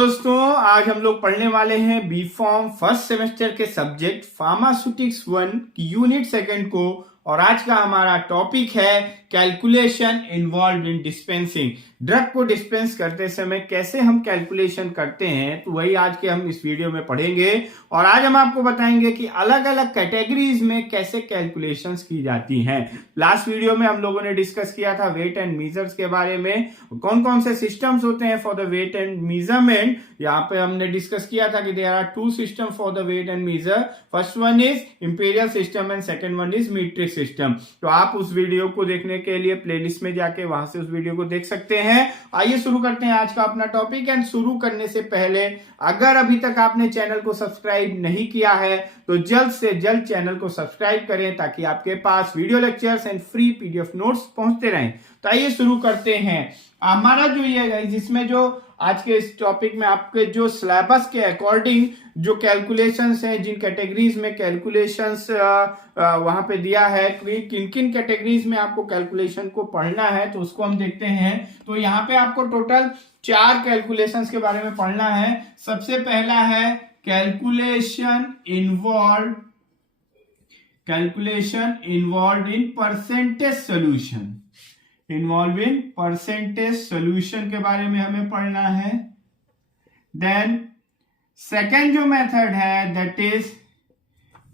दोस्तों, आज हम लोग पढ़ने वाले हैं बी फॉर्म फर्स्ट सेमेस्टर के सब्जेक्ट फार्मास्यूटिक्स 1 की यूनिट सेकंड को। और आज का हमारा टॉपिक है कैलकुलेशन इन्वॉल्व इन डिस्पेंसिंग। ड्रग को डिस्पेंस करते समय कैसे हम कैलकुलेशन करते हैं, तो वही आज के हम इस वीडियो में पढ़ेंगे। और आज हम आपको बताएंगे कि अलग अलग कैटेगरीज में कैसे कैलकुलेशंस की जाती हैं। लास्ट वीडियो में हम लोगों ने डिस्कस किया था वेट एंड मीजर्स के बारे में, कौन कौन से सिस्टम्स होते हैं for the weight and measurement. यहाँ पे हमने डिस्कस किया था कि there are two system for the weight and measure. First one is imperial system and second one is metric system. तो आप उस वीडियो को देखने के लिए प्लेलिस्ट में जाके वहां से उस वीडियो को देख सकते हैं। आइए शुरू करते हैं आज का अपना टॉपिक। एंड शुरू करने से पहले अगर अभी तक आपने चैनल को सब्सक्राइब नहीं किया है तो जल्द से जल्द चैनल को सब्सक्राइब करें ताकि आपके पास video lectures and free PDF notes पहुंचते रहें। तो आइए शुरू करते हैं। हमारा जो ये है जिसमें जो आज के इस टॉपिक में आपके जो सिलेबस के अकॉर्डिंग जो कैलकुलेशंस हैं, जिन कैटेगरीज में कैलकुलेशंस वहां पे दिया है, किन किन कैटेगरीज में आपको कैलकुलेशन को पढ़ना है, तो उसको हम देखते हैं। तो यहाँ पे आपको टोटल 4 कैलकुलेशंस के बारे में पढ़ना है। सबसे पहला है calculation involve in percentage solution. Involve in percentage solution के बारे में हमें पढ़ना है। देन सेकेंड जो मेथड है that is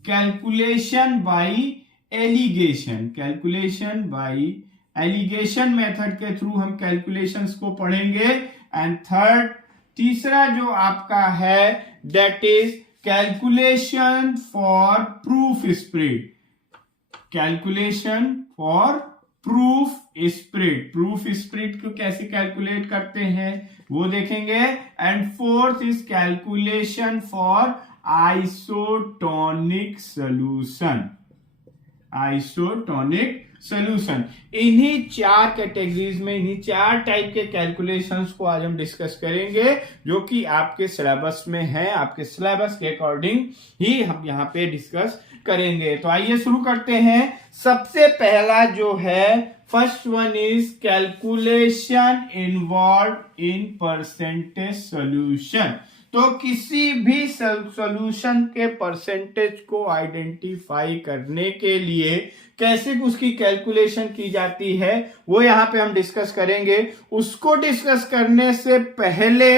calculation by allegation. Calculation by allegation method के थ्रू हम कैलकुलेशंस को पढ़ेंगे। एंड थर्ड तीसरा जो आपका है that is calculation for proof spread. Calculation for proof spread को कैसे कैलकुलेट करते हैं वो देखेंगे। And fourth is calculation for isotonic solution. इन्हीं 4 कैटेगरीज में, इन्हीं 4 टाइप के कैलकुलेशंस को आज हम डिस्कस करेंगे जो कि आपके सिलेबस में है। आपके सिलेबस के अकॉर्डिंग ही हम यहाँ पे डिस्कस करेंगे। तो आइए शुरू करते हैं। सबसे पहला जो है first one is calculation involve in percentage solution. तो किसी भी सॉल्यूशन के परसेंटेज को आइडेंटिफाई करने के लिए कैसे उसकी कैलकुलेशन की जाती है वो यहां पे हम डिस्कस करेंगे। उसको डिस्कस करने से पहले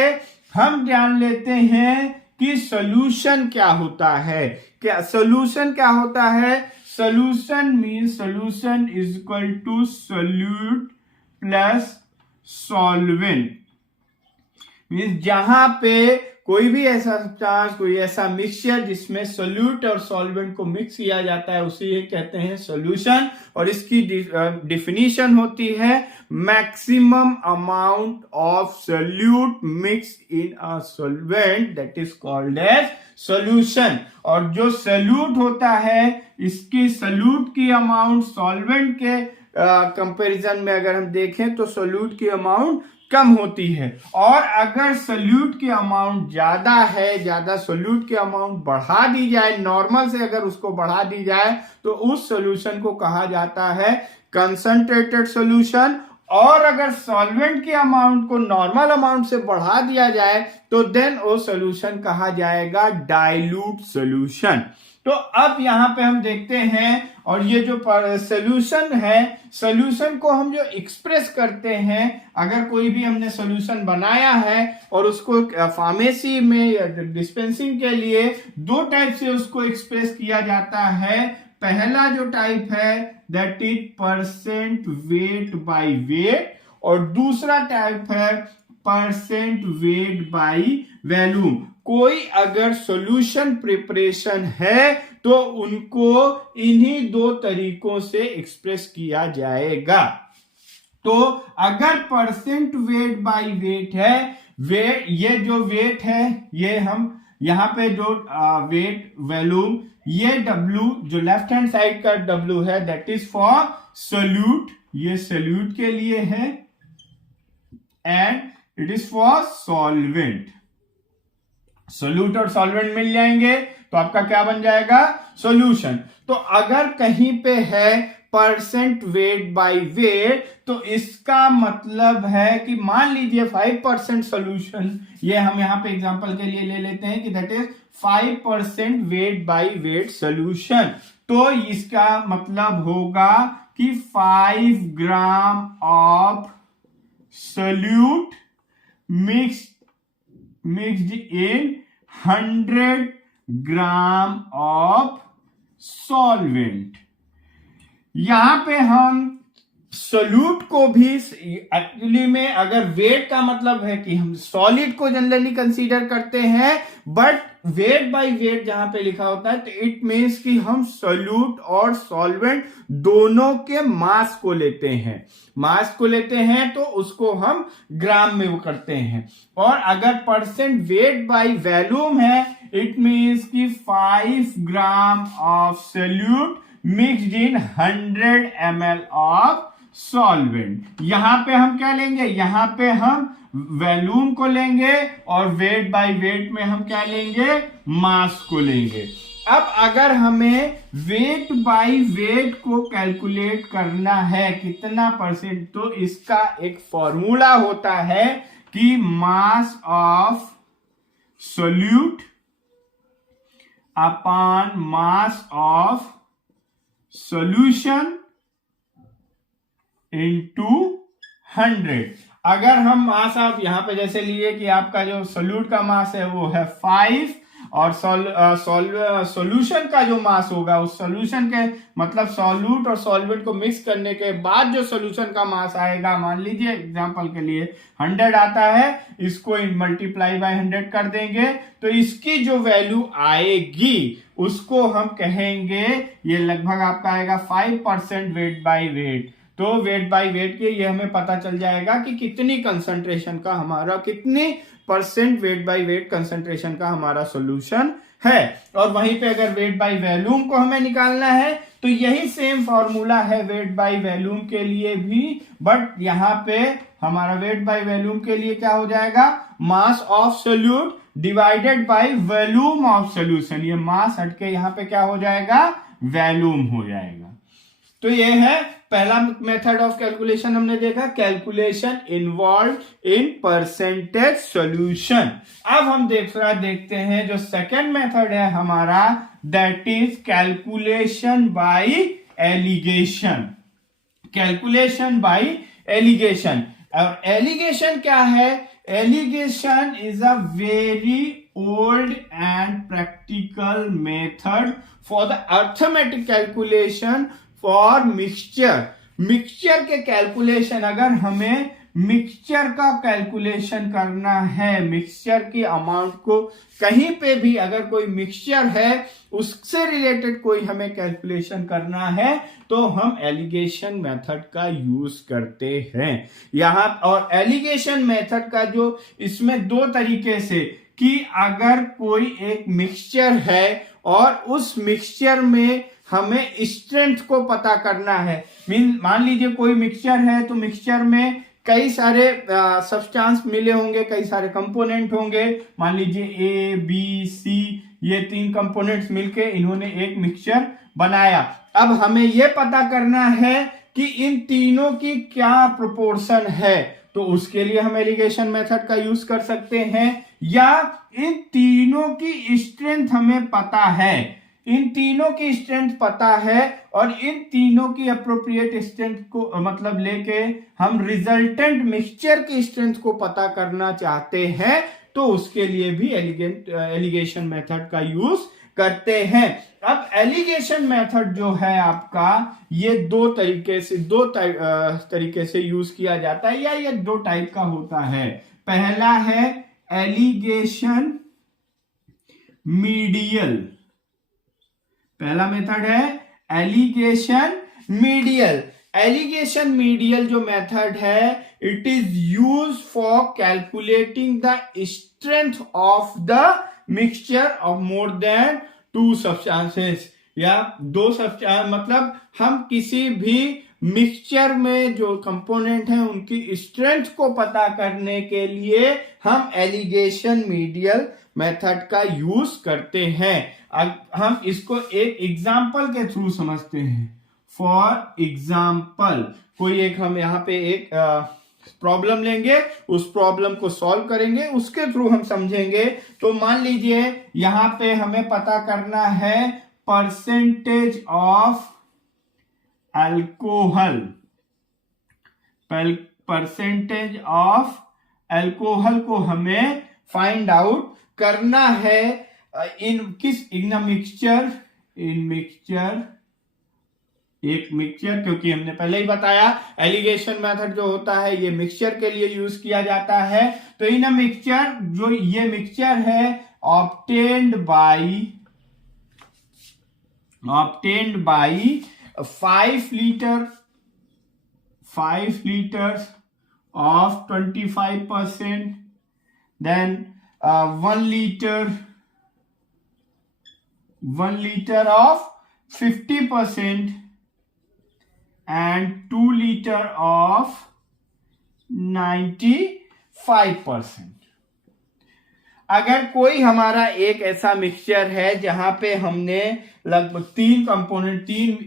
हम जान लेते हैं कि सॉल्यूशन क्या होता है। सॉल्यूशन क्या होता है? Solution means solution is equal to solute plus solvent. Means जहां पे कोई भी ऐसा सब्सटेंस, कोई ऐसा मिक्सचर जिसमें सोल्यूट और सॉल्वेंट को मिक्स किया जाता है उसे कहते हैं सॉल्यूशन। और इसकी डिफिनीशन होती है maximum amount of solute mix in a solvent that is called as solution. और जो सोल्यूट होता है इसकी सोल्यूट की अमाउंट सॉल्वेंट के कंपैरिजन में अगर हम देखें तो सोल्यूट की अमाउंट कम होती है। और अगर सोल्यूट की अमाउंट ज्यादा है, ज्यादा सोल्यूट की अमाउंट बढ़ा दी जाए, नॉर्मल से अगर उसको बढ़ा दी जाए तो उस सॉल्यूशन को कहा जाता है कंसंट्रेटेड सॉल्यूशन। और अगर सॉल्वेंट की अमाउंट को नॉर्मल अमाउंट से बढ़ा दिया जाए तो देन वो सॉल्यूशन कहा जाएगा डाइल्यूट सॉल्यूशन। तो अब यहां पे हम देखते हैं, और ये जो सॉल्यूशन है, सॉल्यूशन को हम जो एक्सप्रेस करते हैं, अगर कोई भी हमने सॉल्यूशन बनाया है और उसको फार्मेसी में डिस्पेंसिंग के लिए 2 टाइप से उसको एक्सप्रेस किया जाता है। पहला जो टाइप है that is percent weight by weight, और दूसरा टाइप है परसेंट वेट बाय वॉल्यूम। कोई अगर सॉल्यूशन प्रिपरेशन है तो उनको इन्हीं 2 तरीकों से एक्सप्रेस किया जाएगा। तो अगर परसेंट वेट बाय वेट है, ये जो वेट है ये हम यहां पे जो वेट वॉल्यूम, ये W जो लेफ्ट हैंड साइड का W है दैट इज फॉर सोल्यूट, ये सोल्यूट के लिए है। And it is for solvent. Solute और सॉल्वेंट मिल जाएंगे तो आपका क्या बन जाएगा? सॉल्यूशन। तो अगर कहीं पे है परसेंट वेट बाय वेट, तो इसका मतलब है कि मान लीजिए 5% सोल्यूशन, ये हम यहां पे एग्जांपल के लिए ले लेते हैं कि that is 5% weight by weight solution. तो इसका मतलब होगा कि 5 gram of solute mixed in 100 gram of solvent. यहां पे हम सोल्यूट को भी एक्चुअली में, अगर वेट का मतलब है कि हम सॉलिड को जनरली कंसीडर करते हैं, बट वेट बाय वेट जहां पे लिखा होता है तो इट मीन्स कि हम सोल्यूट और सॉल्वेंट दोनों के मास को लेते हैं। मास को लेते हैं तो उसको हम ग्राम में वो करते हैं। और अगर परसेंट वेट बाय वॉल्यूम है, इट मीन्स कि 5 gram of solute mixed in 100 ml of solvent. यहां पे हम क्या लेंगे, यहां पे हम वॉल्यूम को लेंगे और वेट बाय वेट में हम क्या लेंगे, मास को लेंगे। अब अगर हमें वेट बाय वेट को कैलकुलेट करना है कितना परसेंट, तो इसका एक फॉर्मूला होता है कि mass of solute upon mass of solution into 100। अगर हम मास आप यहां पे जैसे लिए कि आपका जो सोल्यूट का मास है वो है 5 और सॉल्यूशन का जो मास होगा, उस सॉल्यूशन के मतलब सॉल्यूट और सॉल्वेंट को मिक्स करने के बाद जो सॉल्यूशन का मास आएगा, मान लीजिए एग्जांपल के लिए 100 आता है, इसको मल्टीप्लाई बाय 100 कर देंगे तो इसकी जो वैल्यू आएगी उसको हम कहेंगे, ये लगभग आपका आएगा 5% वेट बाय वेट। तो वेट बाय वेट के ये हमें पता चल जाएगा कि कितनी कंसंट्रेशन का हमारा, कितनी percent weight by weight concentration का हमारा सॉल्यूशन है। और वहीं पे अगर वेट बाय वॉल्यूम को हमें निकालना है तो यही सेम फॉर्मूला है वेट बाय वॉल्यूम के लिए भी, बट यहां पे हमारा वेट बाय वॉल्यूम के लिए क्या हो जाएगा, mass of solute divided by volume of solution. ये मास हटके यहां पे क्या हो जाएगा, वॉल्यूम हो जाएगा। तो ये है पहला मेथड ऑफ कैलकुलेशन हमने देखा, calculation involve in percentage solution. अब हम देखते हैं जो सेकंड मेथड है हमारा, that is calculation by allegation. Calculation by allegation. और एलिगेशन क्या है, allegation is a very old and practical method for the arithmetic calculation for mixture। Mixture के कैलकुलेशन, अगर हमें मिक्सचर का कैलकुलेशन करना है, मिक्सचर की अमाउंट को कहीं पे भी अगर कोई मिक्सचर है उससे रिलेटेड कोई हमें कैलकुलेशन करना है तो हम एलिगेशन मेथड का यूज करते हैं यहां। और एलिगेशन मेथड का जो इसमें दो तरीके से, कि अगर कोई एक मिक्सचर है और उस मिक्सचर में हमें स्ट्रेंथ को पता करना है, मान लीजिए कोई मिक्सचर है तो मिक्सचर में कई सारे सब्सटेंस मिले होंगे, कई सारे कंपोनेंट होंगे, मान लीजिए ए बी सी, ये 3 कंपोनेंट्स मिलके इन्होंने एक मिक्सचर बनाया। अब हमें यह पता करना है कि इन तीनों की क्या प्रोपोर्शन है, तो उसके लिए हम एलिगेशन मेथड का यूज कर सकते हैं। या इन तीनों की स्ट्रेंथ हमें पता है, इन तीनों की स्ट्रेंथ पता है और इन तीनों की अप्रोप्रिएट स्ट्रेंथ को मतलब लेके हम रिजल्टेंट मिक्सचर की स्ट्रेंथ को पता करना चाहते हैं, तो उसके लिए भी एलिगेशन मेथड का यूज करते हैं। अब एलिगेशन मेथड जो है आपका, ये दो तरीके से यूज किया जाता है, या ये 2 टाइप का होता है। पहला है एलिगेशन मीडियल, पहला मेथड है एलिगेशन मीडियल। एलिगेशन मीडियल जो मेथड है, it is use for calculating the strength of the mixture of more than 2 substances, या 2 सब्सटेंस, मतलब हम किसी भी मिक्सचर में जो कंपोनेंट हैं उनकी स्ट्रेंथ को पता करने के लिए हम एलिगेशन मीडियल मेथड का यूज करते हैं। हम इसको एक एग्जांपल के थ्रू समझते हैं। फॉर एग्जाम्पल कोई एक हम यहाँ पे एक प्रॉब्लम लेंगे, उस प्रॉब्लम को सॉल्व करेंगे, उसके थ्रू हम समझेंगे। तो मान लीजिए यहां पे हमें पता करना है percentage of alcohol, percentage of alcohol को हमें फाइंड आउट करना है इन मिक्सचर, एक मिक्सचर, क्योंकि हमने पहले ही बताया एलिगेशन मेथड जो होता है ये मिक्सचर के लिए यूज किया जाता है। तो इन अ मिक्सचर, जो ये मिक्सचर है obtained by 5 liters of 25%, then 1 liter of 50%, and 2 liter of 95%। अगर कोई हमारा एक ऐसा मिक्सचर है जहां पे हमने लगभग 3 कंपोनेंट, 3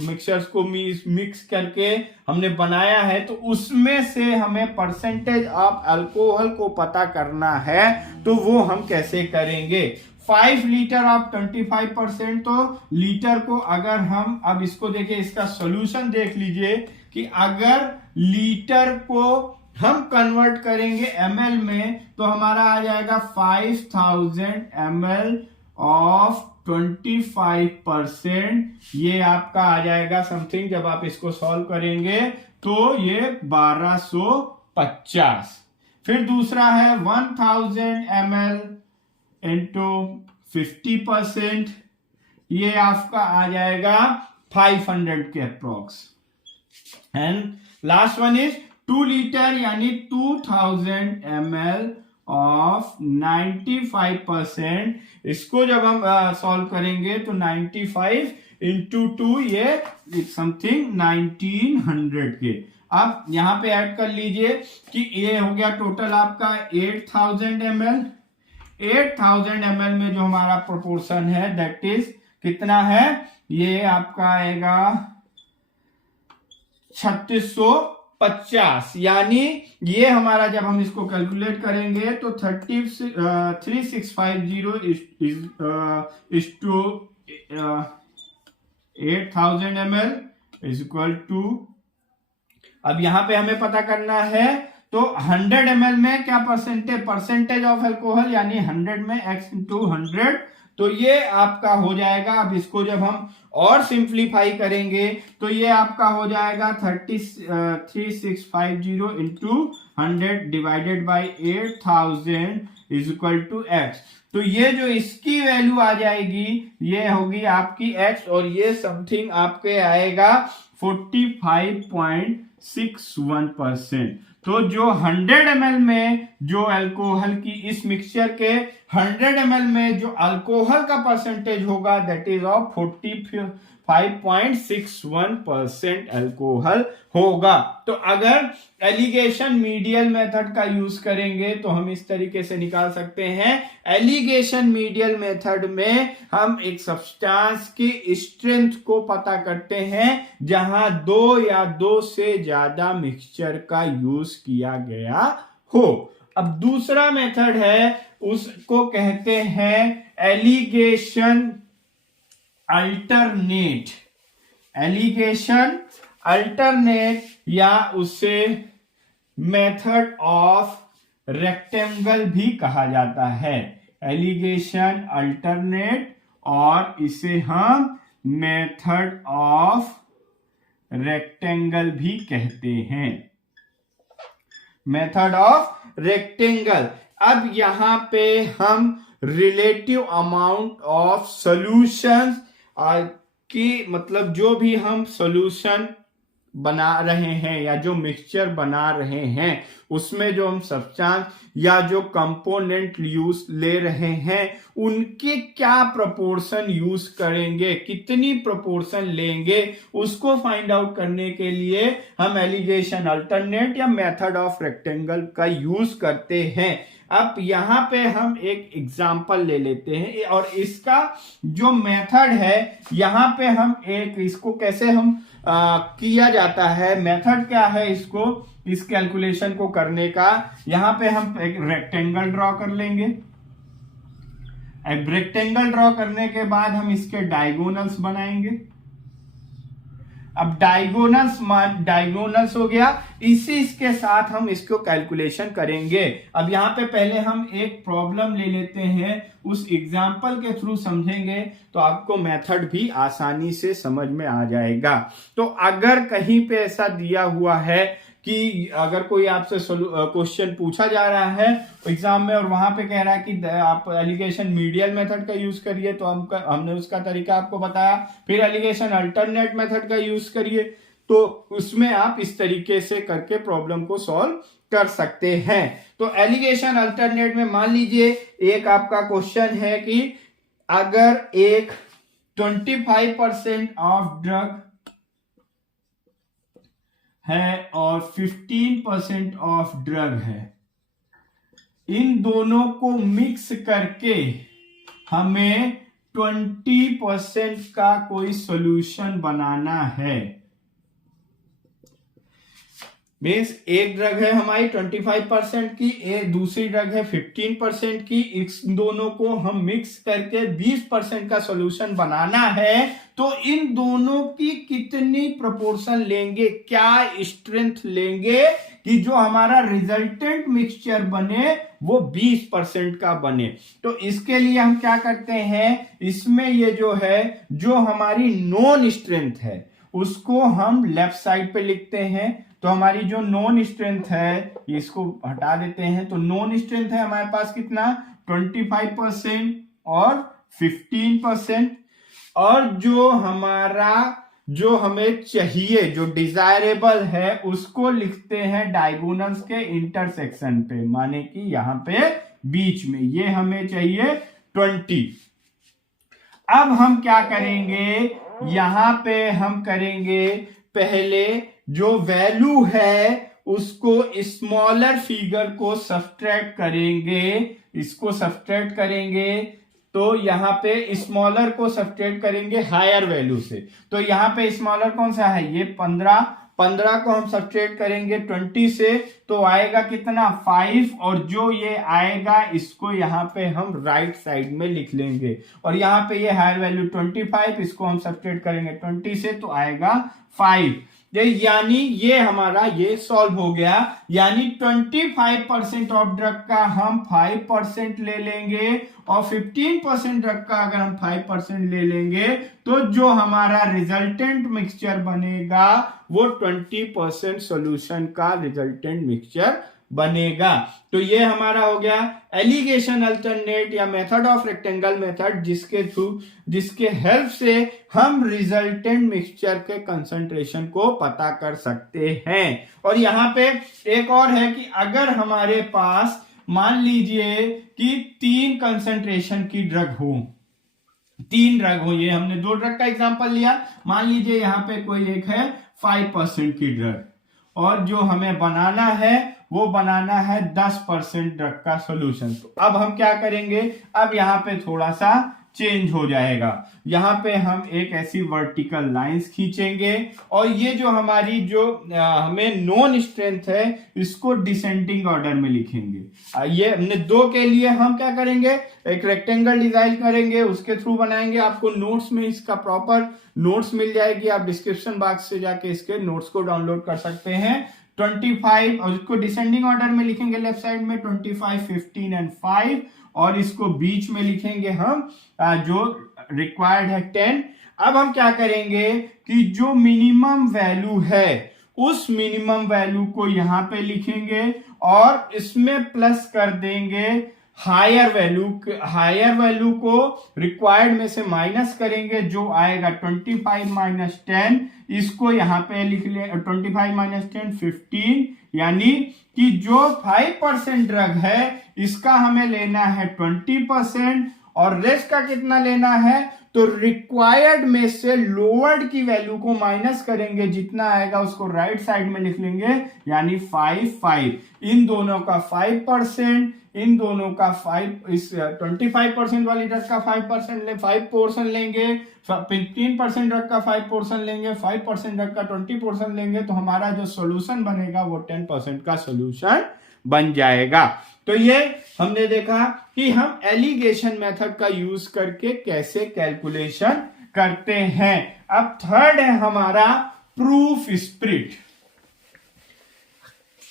मिक्सचर्स को मिक्स करके हमने बनाया है, तो उसमें से हमें परसेंटेज ऑफ अल्कोहल को पता करना है। तो वो हम कैसे करेंगे? 5 लीटर ऑफ 25%, तो लीटर को अगर हम अब इसको देखिए, इसका सॉल्यूशन देख लीजिए कि अगर लीटर को हम कन्वर्ट करेंगे ml में तो हमारा आ जाएगा 5000 ml ऑफ 25%। ये आपका आ जाएगा समथिंग, जब आप इसको सॉल्व करेंगे तो ये 1250। फिर दूसरा है 1000 ml इंटू 50%, ये आपका आ जाएगा 500 के approx. And last one is 2 litre यानी 2000 ml ऑफ 95%। इसको जब हम सॉल्व करेंगे तो 95 इंटू 2 ये समथिंग 1900 के। अब यहां पे ऐड कर लीजिए कि ये हो गया टोटल आपका 8000 ml। 8000 ml में जो हमारा प्रोपोर्शन है दैट इज कितना है? ये आपका आएगा 3650, यानी ये हमारा जब हम इसको कैलकुलेट करेंगे तो 3650 is to 8000 ml is equal to, अब यहां पे हमें पता करना है तो 100 ml में क्या परसेंटेज ऑफ अल्कोहल, यानी 100 में x इंटू 100, तो ये आपका हो जाएगा। अब इसको जब हम और सिंप्लीफाई करेंगे तो ये आपका हो जाएगा 3650 into 100 divided by 8000 is equal to x। तो ये जो इसकी वैल्यू आ जाएगी ये होगी आपकी x, और ये समथिंग आपके आएगा 45.61%। तो जो 100 ml में जो अल्कोहल की, इस मिक्सचर के 100 ml में जो अल्कोहल का परसेंटेज होगा दैट इज ऑफ 45.61% अल्कोहल होगा। तो अगर एलिगेशन मीडियल मेथड का यूज करेंगे तो हम इस तरीके से निकाल सकते हैं। एलिगेशन मीडियल मेथड में हम एक सब्सटेंस की स्ट्रेंथ को पता करते हैं जहां 2 या 2 से ज्यादा मिक्सचर का यूज किया गया हो। अब दूसरा मेथड है, उसको कहते हैं एलिगेशन अल्टरनेट। एलिगेशन अल्टरनेट या उसे मेथड ऑफ रेक्टेंगल भी कहा जाता है। एलिगेशन अल्टरनेट, और इसे हम मेथड ऑफ रेक्टेंगल भी कहते हैं। Method of rectangle. अब यहां पे हम रिलेटिव अमाउंट ऑफ सॉल्यूशंस की, मतलब जो भी हम सॉल्यूशन बना रहे हैं या जो मिक्सचर बना रहे हैं उसमें जो हम सब्सटेंस या जो कंपोनेंट यूज ले रहे हैं उनके क्या प्रोपोर्शन यूज करेंगे, कितनी प्रोपोर्शन लेंगे, उसको फाइंड आउट करने के लिए हम एलिगेशन अल्टरनेट या मेथड ऑफ रेक्टेंगल का यूज करते हैं। अब यहाँ पे हम एक एग्जाम्पल ले लेते हैं और इसका जो मेथड है यहाँ पे हम एक इसको कैसे हम किया जाता है, मेथड क्या है इसको, इस कैलकुलेशन को करने का। यहाँ पे हम एक रेक्टेंगल ड्रॉ कर लेंगे। अब रेक्टेंगल ड्रॉ करने के बाद हम इसके डायगोनल्स बनाएंगे। अब डायगोनल्स हो गया, इसके साथ हम इसको कैलकुलेशन करेंगे। अब यहाँ पे पहले हम एक प्रॉब्लम ले लेते हैं, उस एग्जाम्पल के थ्रू समझेंगे तो आपको मेथड भी आसानी से समझ में आ जाएगा। तो अगर कहीं पे ऐसा दिया हुआ है कि अगर कोई आपसे क्वेश्चन पूछा जा रहा है एग्जाम में और वहां पे कह रहा है कि आप एलिगेशन मीडियल मेथड का यूज करिए, तो हमने उसका तरीका आपको बताया। फिर एलिगेशन अल्टरनेट मेथड का यूज करिए, तो उसमें आप इस तरीके से करके प्रॉब्लम को सॉल्व कर सकते हैं। तो एलिगेशन अल्टरनेट में मान लीजिए एक आपका क्वेश्चन है कि अगर एक 25% ऑफ ड्रग है और 15% ऑफ ड्रग है, इन दोनों को मिक्स करके हमें 20% का कोई सॉल्यूशन बनाना है। मीन्स एक ड्रग है हमारी 25% की, एक दूसरी ड्रग है 15% की, इस दोनों को हम मिक्स करके 20% का सॉल्यूशन बनाना है। तो इन दोनों की कितनी प्रोपोर्शन लेंगे, क्या स्ट्रेंथ लेंगे कि जो हमारा रिजल्टेंट मिक्सचर बने वो 20% का बने। तो इसके लिए हम क्या करते हैं, इसमें ये जो है जो हमारी नॉन स्ट्रेंथ है उसको हम लेफ्ट साइड पे लिखते हैं। तो हमारी जो नॉन स्ट्रेंथ है इसको हटा देते हैं। तो नॉन स्ट्रेंथ है हमारे पास कितना, 25% और 15%। और जो हमारा जो हमें चाहिए जो डिजायरेबल है उसको लिखते हैं डायगोनल्स के इंटरसेक्शन पे, माने कि यहां पे बीच में ये हमें चाहिए 20। अब हम क्या करेंगे, यहां पे हम करेंगे पहले जो वैल्यू है उसको स्मॉलर फिगर को सब्ट्रैक्ट करेंगे, इसको सब्ट्रैक्ट करेंगे। तो यहां पे स्मॉलर को सब्ट्रैक्ट करेंगे हायर वैल्यू से। तो यहां पे स्मॉलर कौन सा है, ये 15 को हम सब्ट्रैक्ट करेंगे 20 से, तो आएगा कितना 5। और जो ये आएगा इसको यहाँ पे हम राइट साइड में लिख लेंगे। और यहाँ पे ये हायर वैल्यू 25, इसको हम सब्ट्रैक्ट करेंगे 20 से, तो आएगा 5। यानी ये हमारा ये सॉल्व हो गया। यानी 25% ऑफ ड्रग का हम 5% ले लेंगे और 15% ड्रग का अगर हम 5% ले लेंगे तो जो हमारा रिजल्टेंट मिक्सचर बनेगा वो 20% सॉल्यूशन का रिजल्टेंट मिक्सचर बनेगा। तो ये हमारा हो गया एलिगेशन अल्टरनेट या मेथड ऑफ रेक्टेंगल मेथड, जिसके हेल्प से हम रिजल्टेंट मिक्सचर के कंसंट्रेशन को पता कर सकते हैं। और यहां पे एक और है कि अगर हमारे पास मान लीजिए कि 3 कंसंट्रेशन की ड्रग हो, 3 ड्रग हो, ये हमने 2 ड्रग का एग्जांपल लिया, मान लीजिए यहां पे कोई एक है 5% की ड्रग और जो हमें बनाना है वो बनाना है 10% ड्रग का सॉल्यूशन। तो अब हम क्या करेंगे, अब यहाँ पे थोड़ा सा चेंज हो जाएगा। यहाँ पे हम एक ऐसी वर्टिकल लाइंस खींचेंगे और ये जो हमारी जो हमें नॉन स्ट्रेंथ है इसको डिसेंडिंग ऑर्डर में लिखेंगे। ये हमने 2 के लिए हम क्या करेंगे, एक रेक्टेंगल डिजाइन करेंगे, उसके थ्रू बनाएंगे। आपको नोट्स में इसका प्रॉपर नोट्स मिल जाएगी, आप डिस्क्रिप्शन बॉक्स से जाके इसके नोट्स को डाउनलोड कर सकते हैं। 25 और इसको डिसेंडिंग ऑर्डर में लिखेंगे लेफ्ट साइड में 25, 15 एंड 5 और इसको बीच में लिखेंगे हम जो रिक्वायर्ड है 10। अब हम क्या करेंगे कि जो मिनिमम वैल्यू है उस मिनिमम वैल्यू को यहां पे लिखेंगे और इसमें प्लस कर देंगे हायर वैल्यू को रिक्वायर्ड में से माइनस करेंगे, जो आएगा 25 माइनस 10, इसको यहां पे लिख ले 25 माइनस 10 15। यानी कि जो 5% ड्रग है इसका हमें लेना है 20% और रेस्ट का कितना लेना है, तो रिक्वायर्ड में से लोअर्ड की वैल्यू को माइनस करेंगे, जितना आएगा उसको राइट साइड में लिख लेंगे, यानी 5 इन दोनों का 5%, इन दोनों का 25% वाली ड्रग का 5 पोर्शन लेंगे, 15% ड्रग का 5 पोर्शन लेंगे, 5% ड्रग का 20 पोर्शन लेंगे, तो हमारा जो सोल्यूशन बनेगा वो 10% का सोल्यूशन बन जाएगा। तो ये हमने देखा कि हम एलिगेशन मेथड का यूज करके कैसे कैलकुलेशन करते हैं। अब थर्ड है हमारा प्रूफ स्प्रिट।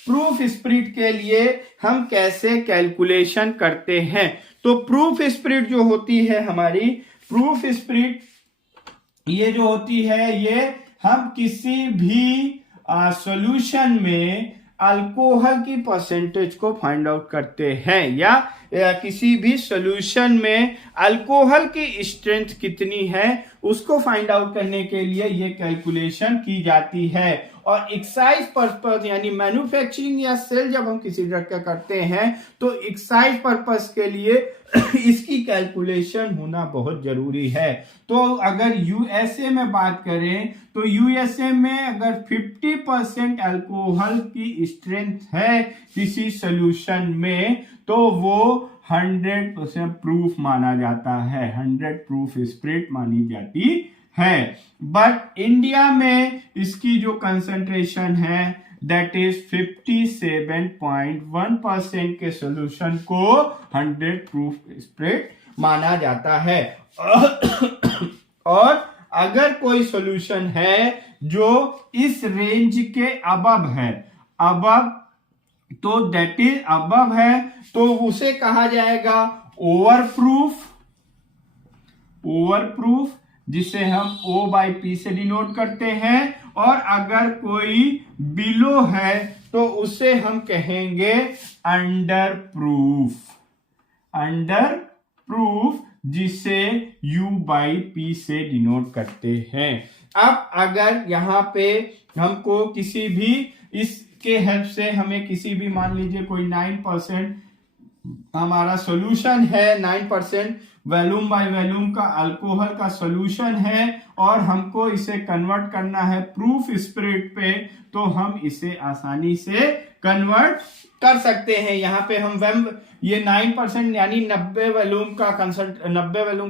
प्रूफ स्प्रिट के लिए हम कैसे कैलकुलेशन करते हैं, तो प्रूफ स्प्रिट जो होती है हमारी, प्रूफ स्प्रिट ये जो होती है, ये हम किसी भी सॉल्यूशन में अल्कोहल की परसेंटेज को फाइंड आउट करते हैं, या किसी भी सॉल्यूशन में अल्कोहल की स्ट्रेंथ कितनी है उसको फाइंड आउट करने के लिए ये कैलकुलेशन की जाती है। और एक्साइज पर्पस यानी मैन्युफैक्चरिंग या सेल जब हम किसी ड्रग का करते हैं तो एक्साइज पर्पस के लिए इसकी कैलकुलेशन होना बहुत जरूरी है। तो अगर यूएसए में बात करें तो यूएसए में अगर 50% अल्कोहल की स्ट्रेंथ है किसी सॉल्यूशन में तो वो 100% प्रूफ माना जाता है, 100 प्रूफ स्प्रिट मानी जाती है। बट इंडिया में इसकी जो कंसंट्रेशन है दैट इज 57.1% के सॉल्यूशन को 100 प्रूफ स्प्रिट माना जाता है। और अगर कोई सॉल्यूशन है जो इस रेंज के अबव है, अबव तो दैट इज अबव है, तो उसे कहा जाएगा ओवर प्रूफ, ओवर प्रूफ जिसे हम O/P से डिनोट करते हैं। और अगर कोई बिलो है तो उसे हम कहेंगे अंडर प्रूफ, अंडर प्रूफ जिसे U/P से डिनोट करते हैं। अब अगर यहां पे हमको किसी भी इसके हेल्प से हमें किसी भी मान लीजिए कोई 9% हमारा सॉल्यूशन है, 9% वॉल्यूम बाय वॉल्यूम का अल्कोहल का सॉल्यूशन है और हमको इसे कन्वर्ट करना है प्रूफ स्प्रिट पे, तो हम इसे आसानी से कन्वर्ट कर सकते हैं। यहाँ पे हम ये 9% यानी 90 वॉल्यूम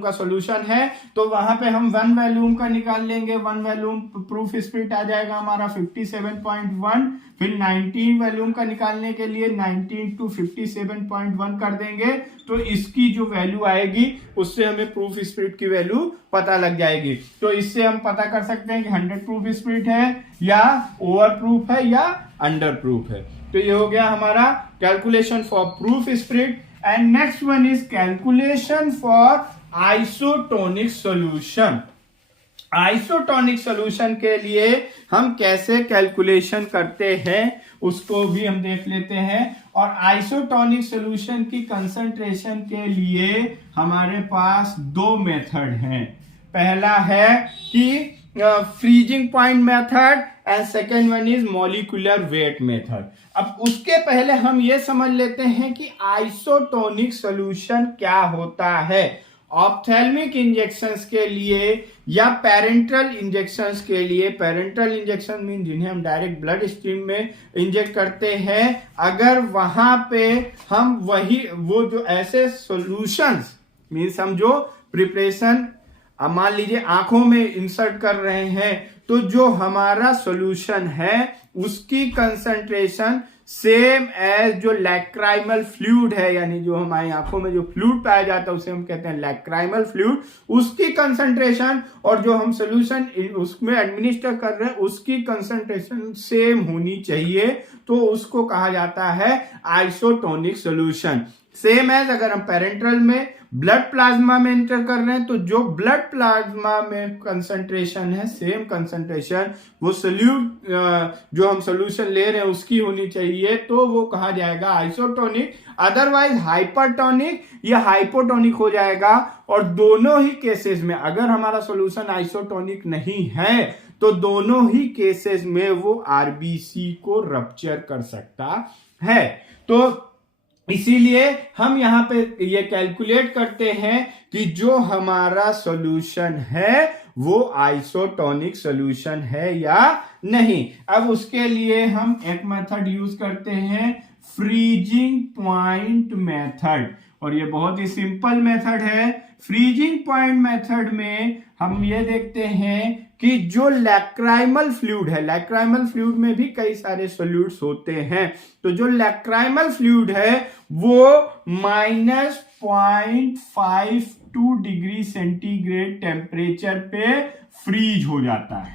का सॉल्यूशन है, तो वहां पे हम 1 वॉल्यूम का निकाल लेंगे, 1 वॉल्यूम प्रूफ स्प्रिट आ जाएगा हमारा 57.1। फिर 19 वॉल्यूम का निकालने के लिए 19 to 57.1 कर देंगे, तो इसकी जो वैल्यू आएगी उससे हमें प्रूफ स्प्रिट की वैल्यू पता लग जाएगी। तो इससे हम पता कर सकते हैं कि 100 प्रूफ स्प्रिट है या ओवर प्रूफ है या अंडर प्रूफ है। तो ये हो गया हमारा calculation for proof spirit. And next one is calculation for isotonic solution. Isotonic solution के लिए हम कैसे कैलकुलेशन करते हैं उसको भी हम देख लेते हैं। और आइसोटोनिक सॉल्यूशन की कंसंट्रेशन के लिए हमारे पास 2 मेथड हैं। पहला है कि freezing point method and second one is molecular weight method. अब उसके पहले हम ये समझ लेते हैं कि आइसोटोनिक सॉल्यूशन क्या होता है। ऑप्थेल्मिक इंजेक्शंस के लिए या पेरेंटल इंजेक्शंस के लिए, पेरेंटल इंजेक्शन मीन जिन्हें हम डायरेक्ट ब्लड स्ट्रीम में इंजेक्ट करते हैं, अगर वहां पे हम वो जो ऐसे सॉल्यूशंस मीन्स हम जो प्रिपरेशन मान लीजिए आंखों में इंसर्ट कर रहे हैं, तो जो हमारा सॉल्यूशन है उसकी कंसंट्रेशन सेम एज जो लैक्राइमल फ्लूइड है, यानी जो हमारी आंखों में जो फ्लूइड पाया जाता है उसे हम कहते हैं लैक्राइमल फ्लूइड, उसकी कंसंट्रेशन और जो हम सॉल्यूशन उसमें एडमिनिस्टर कर रहे हैं उसकी कंसंट्रेशन सेम होनी चाहिए, तो उसको कहा जाता है आइसोटोनिक सॉल्यूशन। सेम एज अगर हम पेरेंटल में ब्लड प्लाज्मा में एंटर कर रहे हैं तो जो ब्लड प्लाज्मा में कंसंट्रेशन है सेम कंसंट्रेशन वो जो हम सॉल्यूशन ले रहे हैं उसकी होनी चाहिए, तो वो कहा जाएगा आइसोटोनिक। अदरवाइज हाइपरटोनिक या हाइपोटोनिक हो जाएगा। और दोनों ही केसेस में अगर हमारा सॉल्यूशन आइसोटोनिक नहीं है तो दोनों ही केसेस में वो आरबीसी को रप्चर कर सकता है। तो इसीलिए हम यहाँ पे ये कैलकुलेट करते हैं कि जो हमारा सॉल्यूशन है वो आइसोटोनिक सॉल्यूशन है या नहीं। अब उसके लिए हम एक मेथड यूज करते हैं, फ्रीजिंग पॉइंट मेथड, और ये बहुत ही सिंपल मेथड है। फ्रीजिंग पॉइंट मेथड में हम ये देखते हैं कि जो लैक्राइमल फ्लूइड है, लैक्राइमल फ्लूइड में भी कई सारे सॉल्यूट्स होते हैं, तो जो लैक्राइमल फ्लूइड है वो -0.52 डिग्री सेंटीग्रेड टेम्परेचर पे फ्रीज हो जाता है।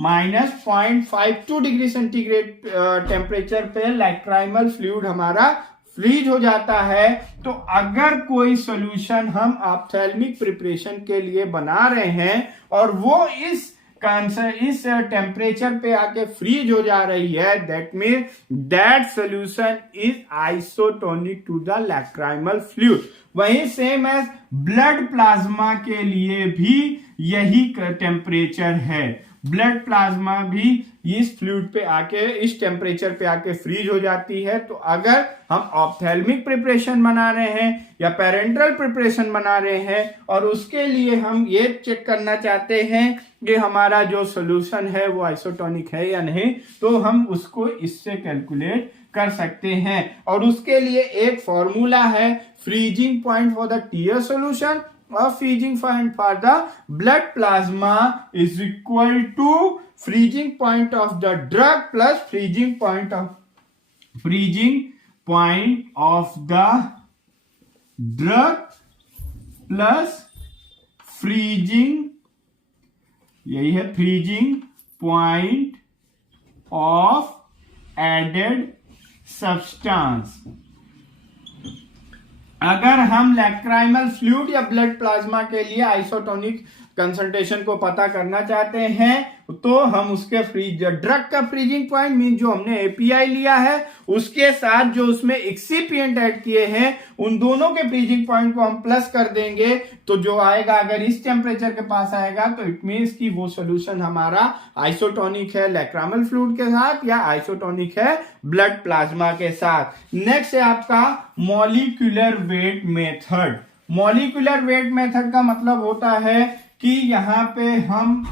-0.52 डिग्री सेंटीग्रेड टेम्परेचर पे लैक्राइमल फ्लूइड हमारा फ्रीज हो जाता है। तो अगर कोई सॉल्यूशन हम ऑप्थेल्मिक प्रिपरेशन के लिए बना रहे हैं और वो इस टेम्परेचर पे आके फ्रीज हो जा रही है, that mean that solution is isotonic to the lacrimal fluid. वही सेम एज ब्लड प्लाज्मा के लिए भी यही टेम्परेचर है। ब्लड प्लाज्मा भी इस फ्लूइड पे आके, इस टेम्परेचर पे आके फ्रीज हो जाती है। तो अगर हम ऑप्थेल्मिक प्रिपरेशन बना रहे हैं या पेरेंटल प्रिपरेशन बना रहे हैं और उसके लिए हम ये चेक करना चाहते हैं कि हमारा जो सॉल्यूशन है वो आइसोटोनिक है या नहीं, तो हम उसको इससे कैलकुलेट कर सकते हैं। और उसके लिए एक फॉर्मूला है, freezing point for the tear solution or freezing point for the blood plasma is equal to freezing point of the drug plus freezing point of the drug plus freezing, यही है freezing point of added substance। अगर हम lacrimal fluid या blood plasma के लिए isotonic concentration को पता करना चाहते हैं तो हम उसके फ्रीज ड्रग का फ्रीजिंग पॉइंट मीन जो हमने एपीआई लिया है उसके साथ जो उसमें एक्सिपिएंट ऐड किए हैं उन दोनों के फ्रीजिंग पॉइंट को हम प्लस कर देंगे। तो जो आएगा अगर इस टेम्परेचर के पास आएगा तो इट मीन्स कि वो सॉल्यूशन हमारा आइसोटोनिक है लैक्राइमल फ्लूइड के साथ या आइसोटोनिक है ब्लड प्लाज्मा के साथ। नेक्स्ट है आपका molecular weight method. Molecular weight method का मतलब होता है कि यहाँ पे हम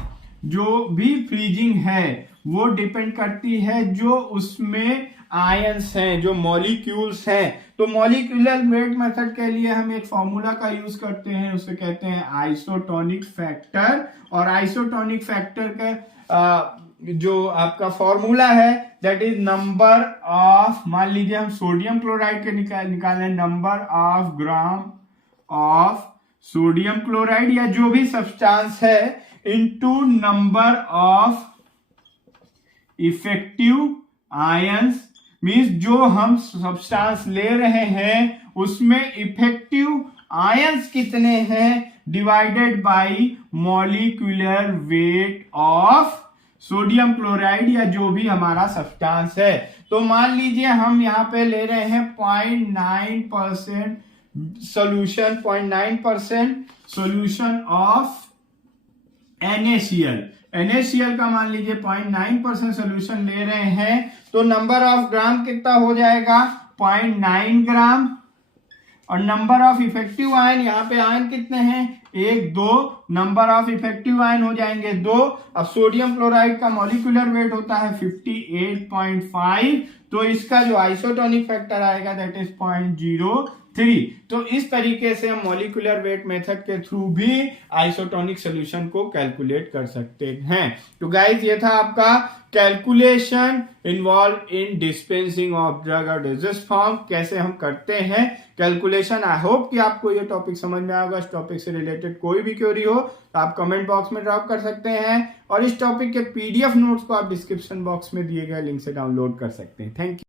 जो भी फ्रीजिंग है वो डिपेंड करती है जो उसमें आयंस हैं, जो मॉलिक्यूल्स हैं। तो मॉलिक्यूलर वेट मेथड के लिए हम एक फॉर्मूला का यूज करते हैं, उसे कहते हैं आइसोटोनिक फैक्टर। और आइसोटोनिक फैक्टर का जो आपका फॉर्मूला है दैट इज नंबर ऑफ, मान लीजिए हम सोडियम क्लोराइड के निकालें, number of gram of sodium chloride या जो भी सब्सटेंस है into number of effective ions, means जो हम सब्सटेंस ले रहे हैं उसमें इफेक्टिव आयंस कितने हैं divided by molecular weight of sodium chloride या जो भी हमारा सब्सटेंस है। तो मान लीजिए हम यहाँ पे ले रहे हैं 0.9% solution, 0.9% solution of NaCl। NaCl का मान लीजिए 0.9% सॉल्यूशन ले रहे हैं तो नंबर ऑफ ग्राम कितना हो जाएगा 0.9 ग्राम। और नंबर ऑफ इफेक्टिव आयन, यहाँ पे आयन कितने हैं 1 2, नंबर ऑफ इफेक्टिव आयन हो जाएंगे 2। अब सोडियम क्लोराइड का मॉलिक्यूलर वेट होता है 58.5, तो इसका जो आइसोटोनिक फैक्टर आएगा दैट इज 0.03। तो इस तरीके से हम मॉलिक्यूलर वेट मेथड के थ्रू भी आइसोटोनिक सॉल्यूशन को कैलकुलेट कर सकते हैं। तो गाइस ये था आपका calculation involve in dispensing of drug और डोसेज फॉर्म, कैसे हम करते हैं कैलकुलेशन। आई होप कि आपको ये टॉपिक समझ में आएगा। इस टॉपिक से रिलेटेड कोई भी क्वेरी हो तो आप कमेंट बॉक्स में ड्रॉप कर सकते हैं और इस टॉपिक के PDF नोट्स को आप डिस्क्रिप्शन बॉक्स में दिए गए लिंक से डाउनलोड कर सकते हैं। Thank you.